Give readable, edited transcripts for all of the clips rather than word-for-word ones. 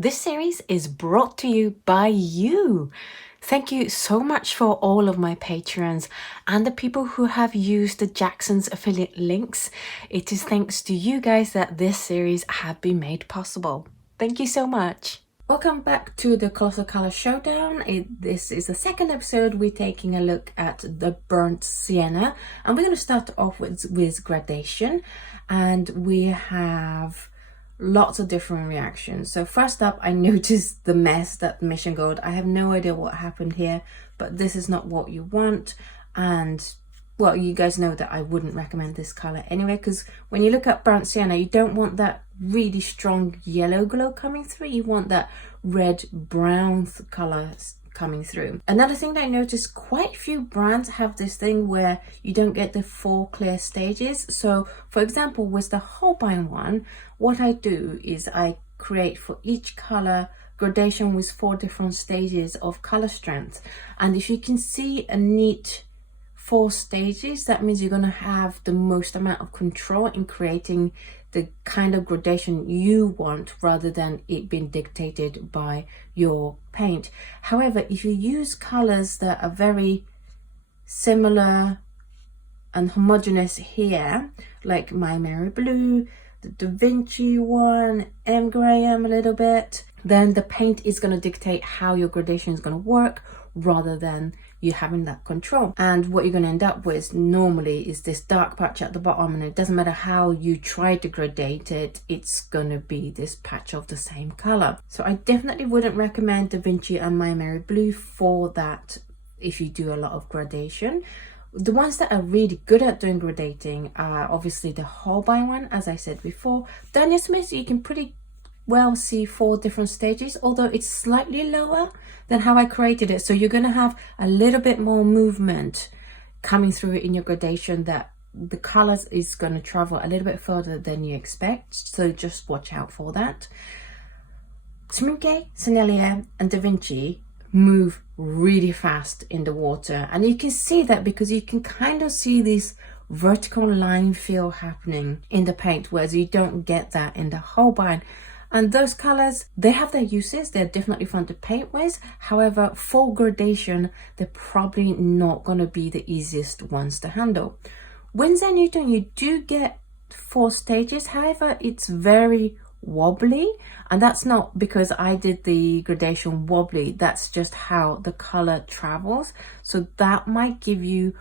This series is brought to you by you. Thank you so much for all of my patrons and the people who have used the Jackson's affiliate links. It is thanks to you guys that this series have been made possible. Thank you so much. Welcome back to the Colossal Color Showdown. This is the second episode. We're taking a look at the Burnt Sienna, and we're going to start off with gradation, and we have lots of different reactions. So first up, I noticed the mess that Mission Gold. I have no idea what happened here, but this is not what you want. And well, you guys know that I wouldn't recommend this color anyway, because when you look at Burnt Sienna, you don't want that really strong yellow glow coming through. You want that red brown color coming through. Another thing that I noticed, quite a few brands have this thing where you don't get the 4 clear stages. So for example, with the Holbein one, what I do is I create for each color gradation with 4 different stages of color strength. And if you can see a neat 4 stages, that means you're going to have the most amount of control in creating the kind of gradation you want, rather than it being dictated by your paint. However, if you use colors that are very similar and homogeneous here, like MaimeriBlue, the Vinci one, M-Graham a little bit, then the paint is going to dictate how your gradation is going to work, rather than you having that control. And what you're going to end up with normally is this dark patch at the bottom, and it doesn't matter how you try to gradate it, it's going to be this patch of the same color. So I definitely wouldn't recommend Da Vinci and MaimeriBlue for that if you do a lot of gradation. The ones that are really good at doing gradating are obviously the Holbein one, as I said before. Daniel Smith, you can pretty well see 4 different stages, although it's slightly lower than how I created it. So you're going to have a little bit more movement coming through in your gradation, that the colors is going to travel a little bit further than you expect. So just watch out for that. Schmincke, Sennelier and Da Vinci move really fast in the water, and you can see that because you can kind of see this vertical line feel happening in the paint, whereas you don't get that in the Holbein. And those colors, they have their uses, they're definitely fun to paint with. However, for gradation, they're probably not going to be the easiest ones to handle. Winsor Newton, you do get 4 stages, however, it's very wobbly, and that's not because I did the gradation wobbly, that's just how the color travels. So that might give you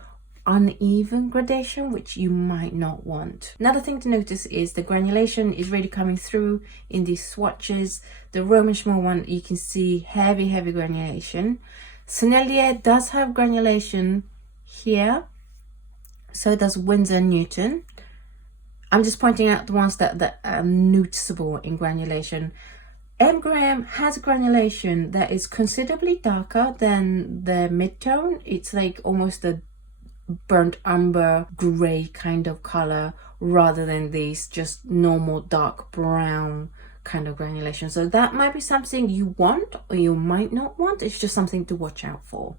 uneven gradation, which you might not want. Another thing to notice is the granulation is really coming through in these swatches. The Roman Szmal one, you can see heavy granulation. Sennelier does have granulation here, so does Winsor Newton. I'm just pointing out the ones that are noticeable in granulation. M-Graham has granulation that is considerably darker than the mid-tone. It's like almost a burnt umber gray kind of color, rather than these just normal dark brown kind of granulation. So that might be something you want or you might not want. It's just something to watch out for.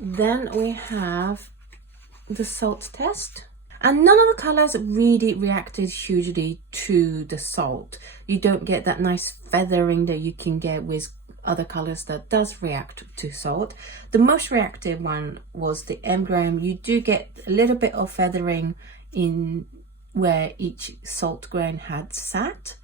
Then we have the salt test, and none of the colors really reacted hugely to the salt. You don't get that nice feathering that you can get with other colors that does react to salt. The most reactive one was the M-Graham. You do get a little bit of feathering in where each salt grain had sat,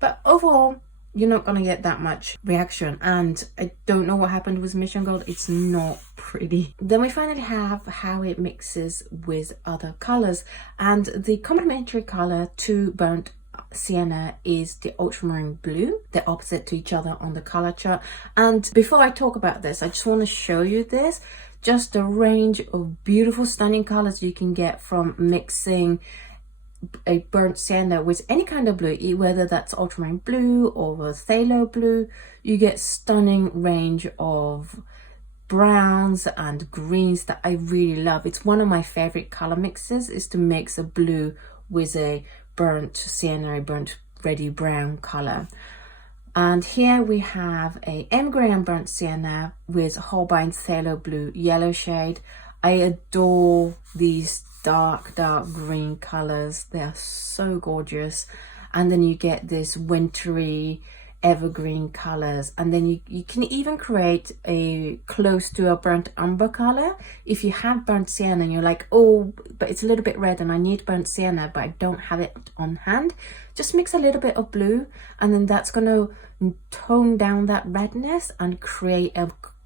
but overall you're not going to get that much reaction. And I don't know what happened with Mission Gold, it's not pretty. Then we finally have how it mixes with other colors, and the complementary color to Burnt Sienna is the ultramarine blue. They're opposite to each other on the color chart. And before I talk about this, I just want to show you this, just the range of beautiful stunning colors you can get from mixing a Burnt Sienna with any kind of blue, whether that's ultramarine blue or Phthalo blue. You get stunning range of browns and greens that I really love. It's one of my favorite color mixes, is to mix a blue with a Burnt Sienna, a burnt reddy brown color. And here we have a M-Graham Burnt Sienna with Holbein Phthalo blue yellow shade. I adore these dark green colors, they are so gorgeous. and then you get this wintry evergreen colors, and then you can even create a close to a burnt umber color. If you have burnt sienna and you're like, oh, but it's a little bit red and I need burnt sienna but I don't have it on hand, just mix a little bit of blue, and then that's going to tone down that redness and create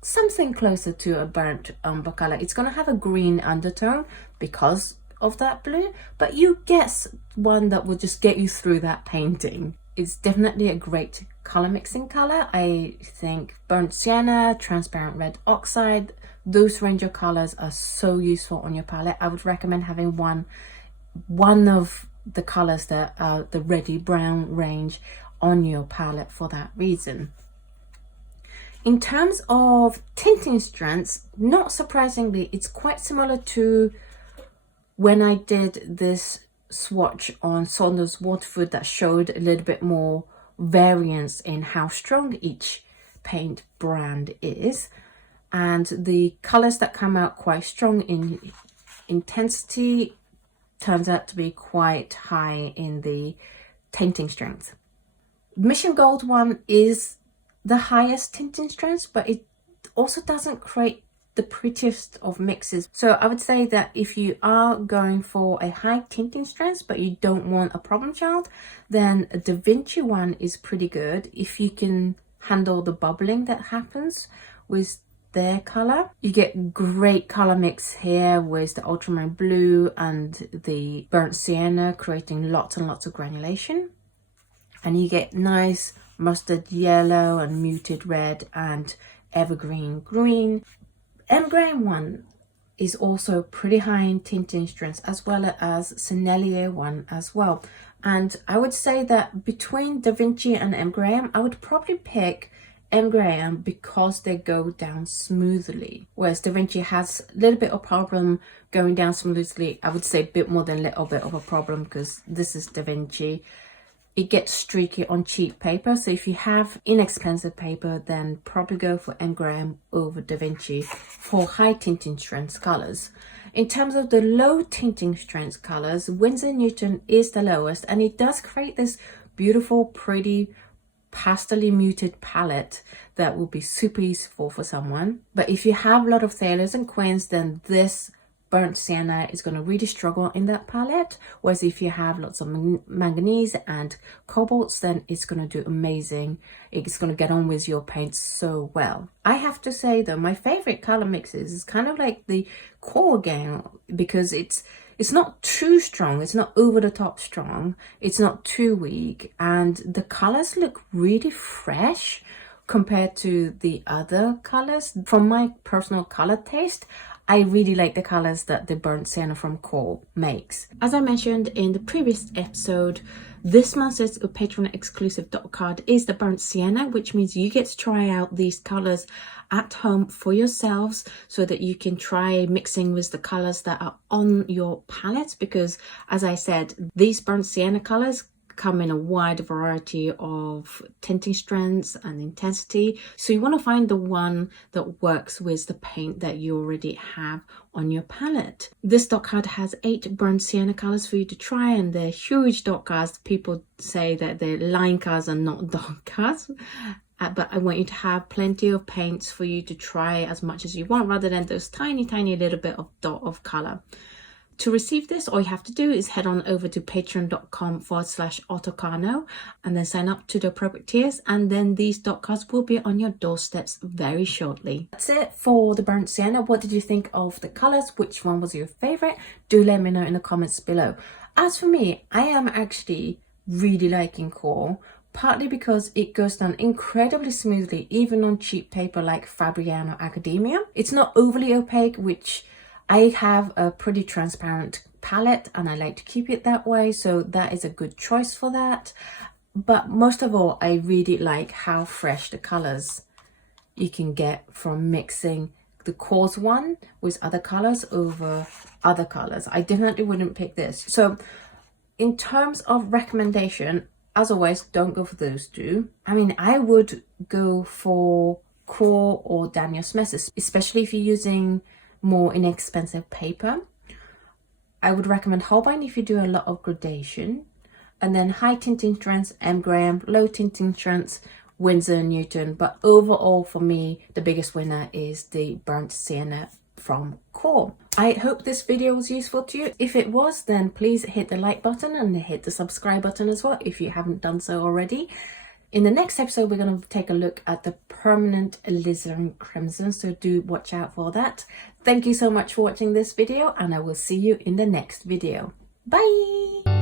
something closer to a burnt umber color. It's going to have a green undertone because of that blue, but you get one that will just get you through that painting. It's definitely a great color mixing color. I think burnt sienna, transparent red oxide, those range of colors are so useful on your palette. I would recommend having one of the colors that are the reddy brown range on your palette for that reason. In terms of tinting strengths, not surprisingly, it's quite similar to when I did this swatch on Saunders Waterford that showed a little bit more variance in how strong each paint brand is, and the colors that come out quite strong in intensity turns out to be quite high in the tinting strength. Mission Gold one is the highest tinting strength, but it also doesn't create the prettiest of mixes. So I would say that if you are going for a high tinting strength but you don't want a problem child, then a Da Vinci one is pretty good if you can handle the bubbling that happens with their color. You get great color mix here with the ultramarine blue and the burnt sienna, creating lots and lots of granulation, and you get nice mustard yellow and muted red and evergreen green. M-Grain one is also pretty high in tinting strength, as well as Sennelier one as well. And I would say that between Da Vinci and M-Grain, I would probably pick M-Grain because they go down smoothly, whereas Da Vinci has a little bit of problem going down smoothly. I would say a bit more than a little bit of a problem because this is Da Vinci. It gets streaky on cheap paper, so if you have inexpensive paper, then probably go for M-Grain over Da Vinci for high tinting strength colors. In terms of the low tinting strength colors, Winsor Newton is the lowest, and it does create this beautiful, pretty, pastely muted palette that will be super useful for someone. But if you have a lot of Phthalos and Quins, then this burnt sienna is going to really struggle in that palette, whereas if you have lots of manganese and cobalts, then it's going to do amazing. It's going to get on with your paint so well. I have to say though, my favorite color mixes is kind of like the core again, because it's not too strong, it's not over the top strong, it's not too weak, and the colors look really fresh compared to the other colors. From my personal color taste, I really like the colors that the burnt sienna from Core makes. As I mentioned in the previous episode, this month's Patreon exclusive dot card is the burnt sienna, which means you get to try out these colors at home for yourselves so that you can try mixing with the colors that are on your palette, because as I said, these burnt sienna colors come in a wide variety of tinting strengths and intensity, so you want to find the one that works with the paint that you already have on your palette. This dot card has 8 burnt sienna colors for you to try, and they're huge dot cards. People say that they're line cards and not dot cards, but I want you to have plenty of paints for you to try as much as you want, rather than those tiny little bit of dot of color. To receive this, all you have to do is head on over to patreon.com/AutoKano and then sign up to the appropriate tiers, and then these dot cards will be on your doorsteps very shortly. That's it for the burnt sienna. What did you think of the colors? Which one was your favorite? Do let me know in the comments below. As for me, I am actually really liking Core, partly because it goes down incredibly smoothly even on cheap paper like Fabriano Academia. It's not overly opaque, which I have a pretty transparent palette and I like to keep it that way, so that is a good choice for that. But most of all, I really like how fresh the colors you can get from mixing the Cores one with other colors over other colors. I definitely wouldn't pick this. So in terms of recommendation, as always, don't go for those two. I mean, I would go for Core or Daniel Smith, especially if you're using more inexpensive paper. I would recommend Holbein if you do a lot of gradation. and then high tinting strengths M. Graham, low tinting strengths Winsor and Newton. But overall for me, the biggest winner is the Burnt Sienna from Core. I hope this video was useful to you. If it was, then please hit the like button and hit the subscribe button as well if you haven't done so already. In the next episode, we're going to take a look at the permanent alizarin crimson, so do watch out for that. Thank you so much for watching this video, and I will see you in the next video. Bye!